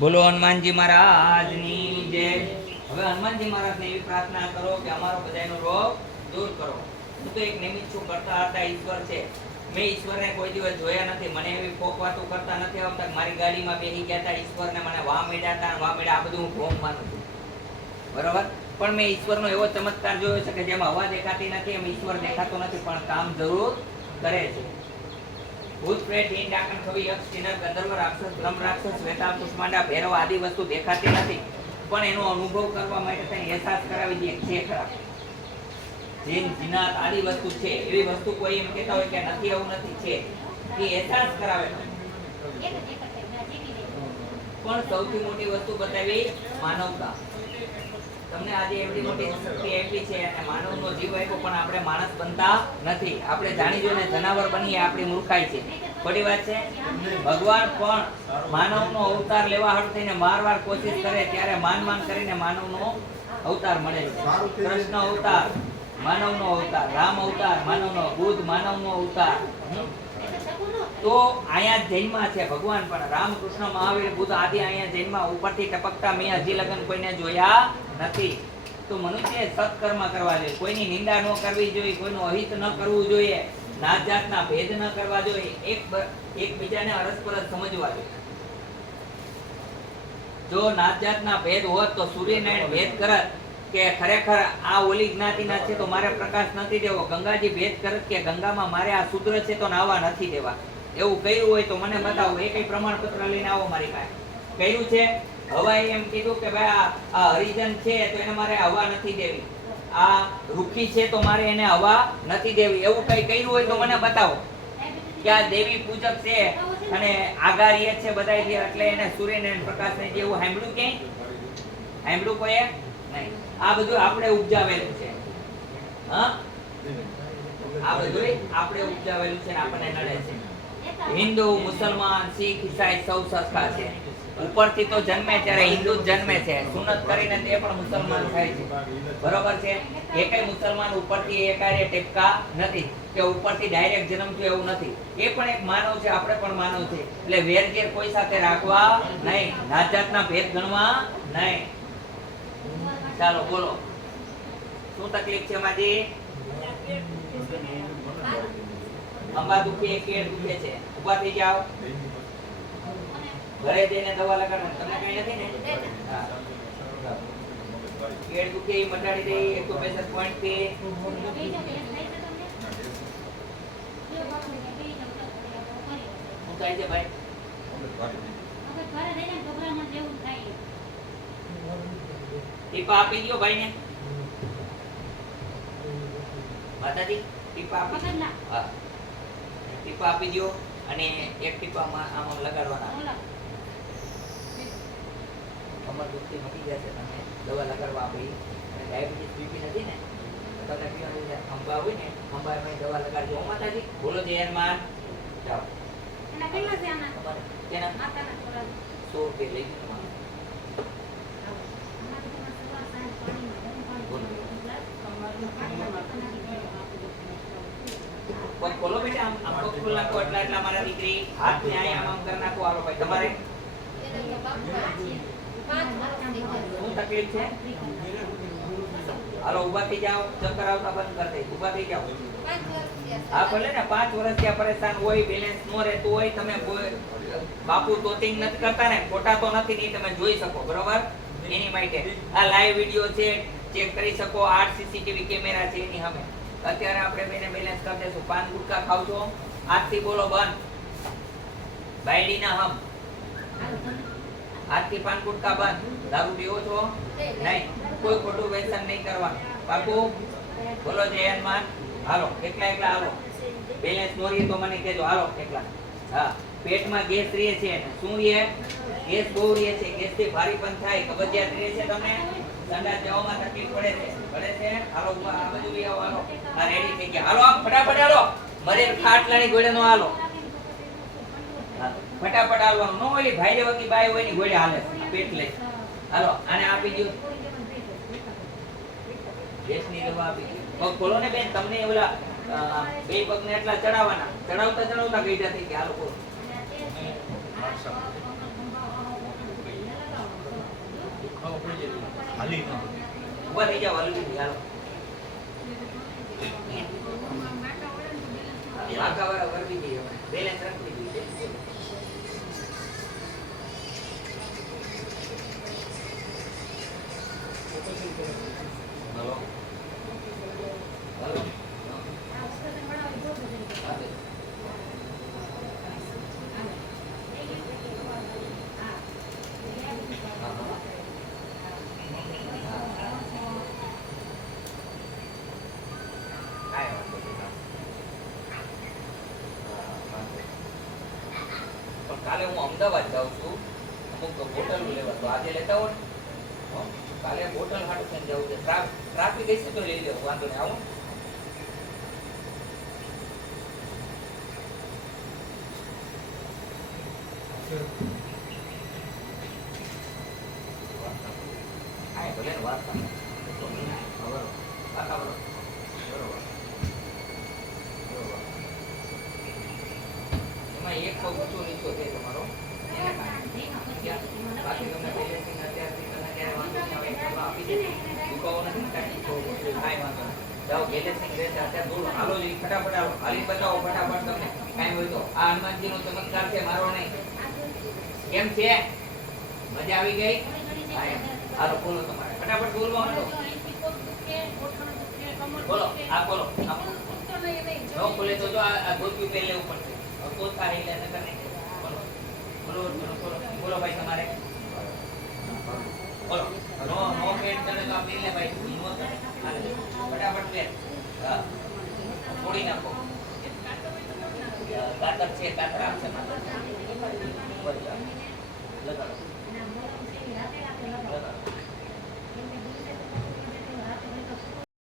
બોલો હનુમાનજી મહારાજની જય। હવે હનુમાનજી મહારાજને એવી પ્રાર્થના કરો કે અમારો બધાનો રોગ દૂર કરો। હું તો એક નિમિત્ત છું, કરતા હતા ઈશ્વર છે। મેં ઈશ્વરને કોઈ દિવસ જોયા નથી। મને એવી ફોક વાતો કરતા નથી આવતા। મારી ગાડીમાં બેસી ગયા હતા, ઈશ્વરને મને વાહ મળ્યા હતા, વાહ મળ્યા, આ બધું હું ભોગ માનું છું, બરોબર। પણ મેં ઈશ્વરનો એવો ચમત્કાર જોયો છે કે જેમાં હવા દેખાતી નથી, એમ ઈશ્વર દેખાતો નથી, પણ કામ જરૂર કરે છે। ભૂત પ્રેત ઈંડ ડાકણ કવિ યક્ષ કિન્નર ગંધર્વ રાક્ષસ બ્રહ્મ રાક્ષસ વેતાળ કુષ્માંડા ભૈરવ આદિ વસ્તુ દેખાતી નથી, પણ એનો અનુભવ કરવા માટે તેને અહેસાસ કરાવી દે છે ખરા। જીન જીનાત આદિ વસ્તુ છે, એવી વસ્તુ કોઈ એમ કહેતા હોય કે નથી, એવું નથી, છે, એ અહેસાસ કરાવે। પણ સૌથી મોટી વસ્તુ બતાવી માનવતા। તમને આજે એવડી મોટી શક્તિ આપી છે અને માનવનો જીવ આપ્યો, પણ આપણે માણસ બનતા નથી। આપણે જાણી જોઈને જનાવર બનીએ, આપણી મૂર્ખાઈ છે। ખોટી વાત છે। ભગવાન પણ માનવનો અવતાર લેવા હાટુ થઈને મારવાર કોશિશ કરે, ત્યારે માન કરીને માનવનો અવતાર મળે છે। કૃષ્ણ અવતાર માનવનો અવતાર, રામ અવતાર માનવનો, બુદ્ધ માનવનો અવતાર। તો અહીંયા જન્મા છે ભગવાન પણ, રામ કૃષ્ણ મહાવીર બુદ્ધ આદિ અહીંયા જન્મા, ઉપરથી ટપકતા મેં હજી લગન કોઈને જોયા નથી। તો મનુષ્યએ સત્કર્મ કરવા જોઈએ, કોઈની નિંદા ન કરવી જોઈએ, કોઈનું અહિત ન કરવું જોઈએ, નાત જાતના ભેદ ન કરવા જોઈએ, એકબીજાને અરસપરસ સમજવા જોઈએ। જો નાત જાતના ભેદ હોત તો સૂર્યનારાયણ ભેદ કરત કે ખરેખર આ ઓલી જ્ઞાતિના છે તો મારે પ્રકાશ નથી દેવો, ગંગાજી ભેદ કરત કે ગંગામાં મારે આ શુદ્ર છે તો નાવા નથી દેવા, એવું કર્યું હોય તો મને બતાવો, એક પ્રમાણપત્ર લઈને આવો મારી પાસે। કર્યું છે? હવાએ એમ કીધું કે ભાઈ આ હરિજન છે તો એને મારે હવા નથી દેવી, આ રૂખી છે તો મારે એને હવા નથી દેવી, એવું કઈ કર્યું હોય તો મને બતાવો। કે આ દેવી પૂજક છે અને આગારીય છે બધા, એટલે એને સૂર્યનારાયણ પ્રકાશ નહીં દેવું, સાંભળ્યું ક્યાંય? સાંભળ્યું કોઈએ? નહીં। આ બધું આપણે ઉપજાવેલું છે, હા, આ બધું આપણે ઉપજાવેલું છે, આપણને નડે છે। હિન્દુ મુસલમાન શીખ ઈસાઈ સૌ સરખા છે। ઉપરથી તો જન્મે ત્યારે હિન્દુ જ જન્મે છે, સુન્નત કરીને તે પણ મુસલમાન થાય છે, બરોબર છે। એકેય મુસલમાન ઉપરથી એકારે ટેપકા નથી કે ઉપરથી ડાયરેક્ટ જન્મ થયો, એવું નથી। એ પણ એક માનવ છે, આપણે પણ માનવ છે, એટલે વેરઝેર કોઈ સાથે રાખવા નહીં, નાત જાતના ભેદ ગણવા નહીં। ચાલો બોલો, શું તકલીફ છે માજી? અંબા દુખે, કેળ દુખે છે, ઉભા થઈ જાઓ, ઘરે જઈને દવા લગાડો, તમને કઈ નથી ને? હા, કેળ દુખે એ મટાડી દે, 165 પોઈન્ટ થી। શું થાય છે ભાઈ? ટીપા આપી દો ભાઈ ને, માતાજી ટીપા આપી દો, હા ટીપા આપી દો, અને એક ટીપા આમ લગાડવાના। કમર દુખતી મટી જશે, તમે દવા લગાડવા આપી, અને ડાયાબિટીસ બીપી નથી ને તમને પીવાનું છે, અંબા હોય ને અંબામાં દવા લગાડજો માતાજી। બોલો જય હનુમાન। જાઓ એના કેટલા છે આના? કેના માતાના થોડા 100 રૂપિયા લઈ લો તમારે। પગ ખોલો બેટા, આમ પગ ખોલ નાખો, એટલા મારા દીકરી, હાથ ને આમ કરી નાખો। હાલો ભાઈ, તમારે શું તકલીફ છે? હાલો ઉભા થઈ જાઓ, ચક્કર આવતા બંધ કરી દે, ઉભા થઈ જાઓ। હા ભલે ને 5 વર્ષ ત્યાં પરેશાન હોય, બેલેન્સ નો રહેતું હોય, તમે બાપુ તોતિંગ નથી કરતા ને, ખોટા તો નથી, નહીં તમે જોઈ શકો, બરોબર? એની માટે આ લાઈવ વિડિયો છે, ચેક કરી શકો, 8 સીસીટીવી કેમેરા છે એની સામે। અત્યારે આપણે બેને બેલેન્સ કરી દેશું। પાન ગુટકા ખાવ છો? આજથી બોલો બંધ, બાયડી ના હમ, આજથી પાન ગુટકા બંધ। દારૂ પીવો છો? નહીં, કોઈ ખોટું વ્યસન નહીં કરવાનું, બાપુ બોલો જય હનુમાન। હાલો એકલા હાલો, બેલેન્સ નો રહે તો મને કહેજો, હાલો એકલા। હા, પેટમાં ગેસ રહે છે, શું રહે? ગેસ બહુ રહે છે, ગેસ થી ભારીપન થાય, કબજિયાત રહે છે, તમને સંડાસ જવામાં તકલીફ પડે છે, હાલો આ બધું બી આવો, હાલો આ રેડી થઈ ગયા, હાલો આમ ફટાફટ હાલો, મરે ખાટલાની ગોળે નો હાલો, હા ફટાફટ હાલવાનું, નો ઓલી ભાઈ લેવકી બાઈ હોય ની ગોળે હાલે પેટ લઈ, હાલો આને આપી દો, ગેસની દવા આપી દો। પગ ખોલો ને બેન, તમને ઓલા બે પગને એટલા ચડાવવાના, ચડાવતા ગઈડા થઈ ગયા, હાલો બોલો। હાલી ન ઉભા થઈ જાવ હલવી હાલો વાંકાવાળા વરવી દઈએ બેલેન્સ રાખવી જોઈએ હલો હલો કાલે હું અમદાવાદ જાઉં છું અમુક બોટલ લેવા તો આજે લેતા હો ને હો? કાલે બોટલ હાટું થઈને જવું છે ટ્રાફિક હશે તો લઈ લેવું વાંધો નહીં આવો હા ભલે ને વાત એમાં એક પગ ઊંચો નીચો છે તમારો બાકી તમને પહેલેથી અત્યારથી તમે ક્યારે વાંધો નહીં આવે એટલો આપી દે દુખાવો નથી કાંઈ કાંઈ વાંધો નહીં જાઓ ગેલેક્સી રહેશે અત્યારે દોડો હાલો જ ફટાફટ હાલો હાલી બતાવો ફટાફટ તમને કાંઈ હોય તો આ હનુમાનજીનો ચમત્કાર છે મારો નહીં કેમ છે મજા આવી ગઈ હાલો બોલો તમારે ફટાફટ બોલવા માંડો બોલો આ બોલો ન બોલે તો જો આ ધોતિયું પહેરી લેવું પડશે તો તારી લે નકર નહીં બોલો બોલો બોલો બોલો ભાઈ તમારે બોલો નો નો પેન્ટ કરે તો આપી લે ભાઈ નો કરે ફટાફટ પહેર હા છોડી નાખો કાતર છે કાતર આપશે